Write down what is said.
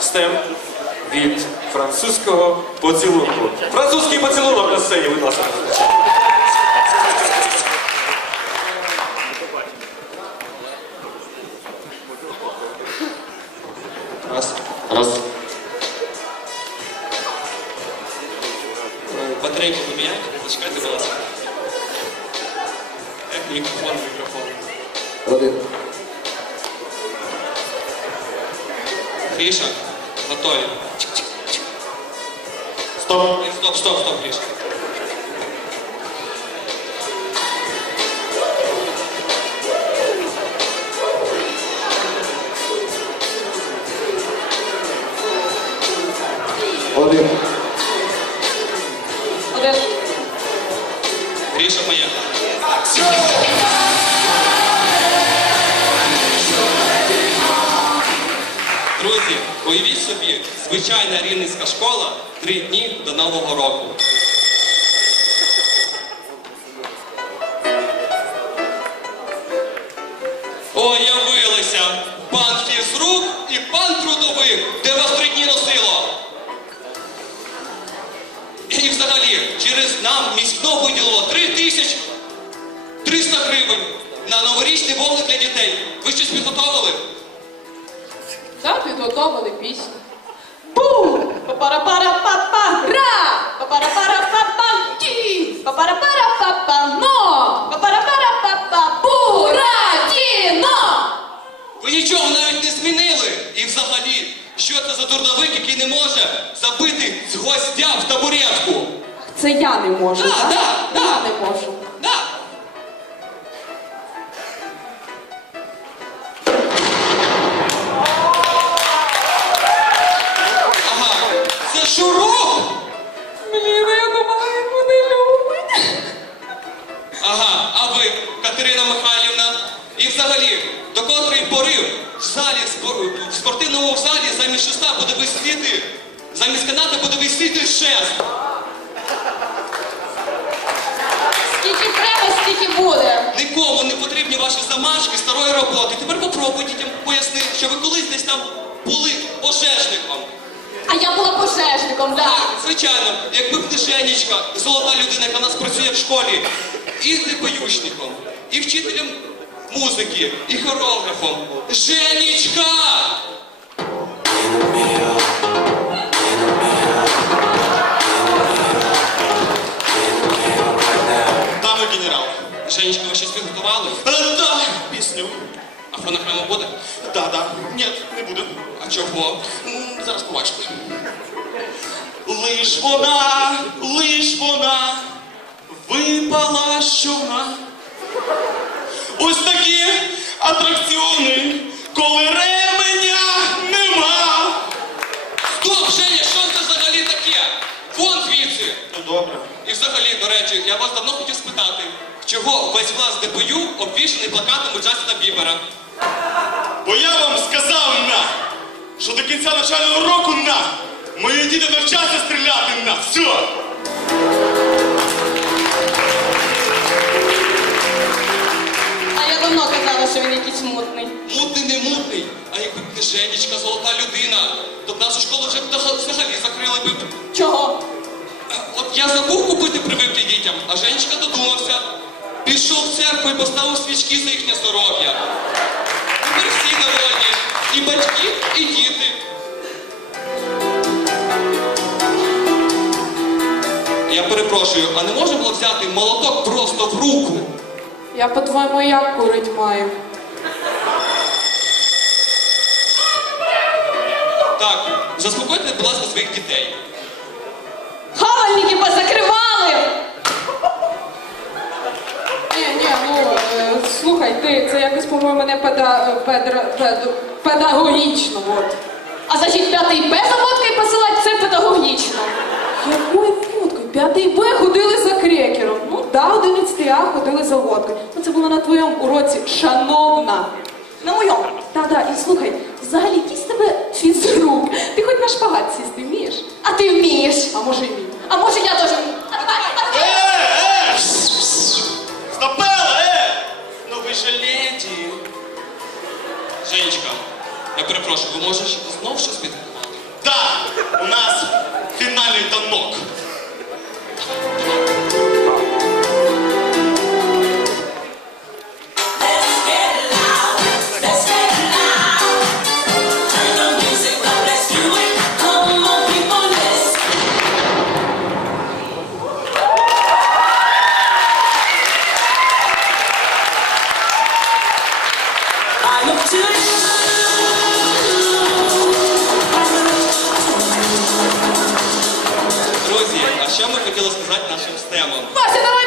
стем від французького поцілунку. Французький поцілунок на сцені, будь ласка. Раз. Раз. Е, Батарейку поміняйте, зачекайте, будь ласка. Як мікрофон, мікрофон. Один. Гріша, готові. Стоп. Ні, Стоп, стоп, стоп, Гріша. Один. Один. Собі, звичайна рівненська школа три дні до Нового року. Ой, явилися! Пан фізрук і пан трудовик, де вас три дні носило? І взагалі, через нам міськно виділило 3 тисяч 300 гривень на новорічний вогник для дітей. Ви щось підготовили? Так, підготовили пісню. Бу! Папара-пара-па-па! Ра! Папара-пара-па-пам! Ті! Папара-пара-па-па! Но! Папара-пара-па-па! Буратіно! Ви нічого навіть не змінили. І взагалі, що це за трудовик, який не може забити з гостя в табуретку? Це я не можу, Да, так? да, да. Я не можу. Висіти шест. Скільки треба, стільки буде. Нікому не потрібні ваші замашки старої роботи. Тепер попробуйте дітям пояснити, що ви колись десь там були пожежником. А я була пожежником, Так, так. звичайно, якби б не Женечка, золота людина, яка у нас працює в школі, і дипоючником, і вчителем музики, і хореографом. Женечка! Женечка, ви щось підготували? Е, да, пісню. А фонограма буде? Да, да. Ні, не буде. А чого? М, Зараз побачите. Лиш вона, лиш вона випала з човна. Ось такі атракціони, коли ременя нема. Стоп, Женя, що це взагалі таке? Вон звідси! Ну добре. І взагалі, до речі, я вас давно хотів спитати, чого весь клас ДПЮ обвішаний плакатами Джастіна Бібера? Бо я вам сказав на, що до кінця навчального року на мої діти навчаться стріляти на все. А я давно казала, що він якийсь мутний. Мутний, не мутний, а якби б не Женечка, золота людина, то б нашу школу вже б взагалі закрили б. Чого? От я забув купити прививки дітям, а Женечка додумався. Пішов в церкву і поставив свічки за їхнє здоров'я. Тепер всі довольні. І батьки, і діти. Я перепрошую, а не можна було взяти молоток просто в руку? Я по-твоєму як курить маю. Так, заспокойте, будь ласка, своїх дітей. Хавальники позакривали! Слухай, ти це якось, по-моєму, не педа, педра, педу- педагогічно. От. А значить, п'ятий Б за водкою посилати це педагогічно. Якою водкою? П'ятий Б ходили за крекером. Ну, да, одинадцятий А ходили за водкою. Ну, це було на твоєму уроці, шановна. На моєму. Так, так, і слухай, взагалі, якийсь тебе фізрук. Ти хоч на шпагат сісти вмієш? А ти вмієш. А може і вмію. А може я теж може, знов щось відкривати? Так! У нас хотіли сказати нашим стемам. Вася, давай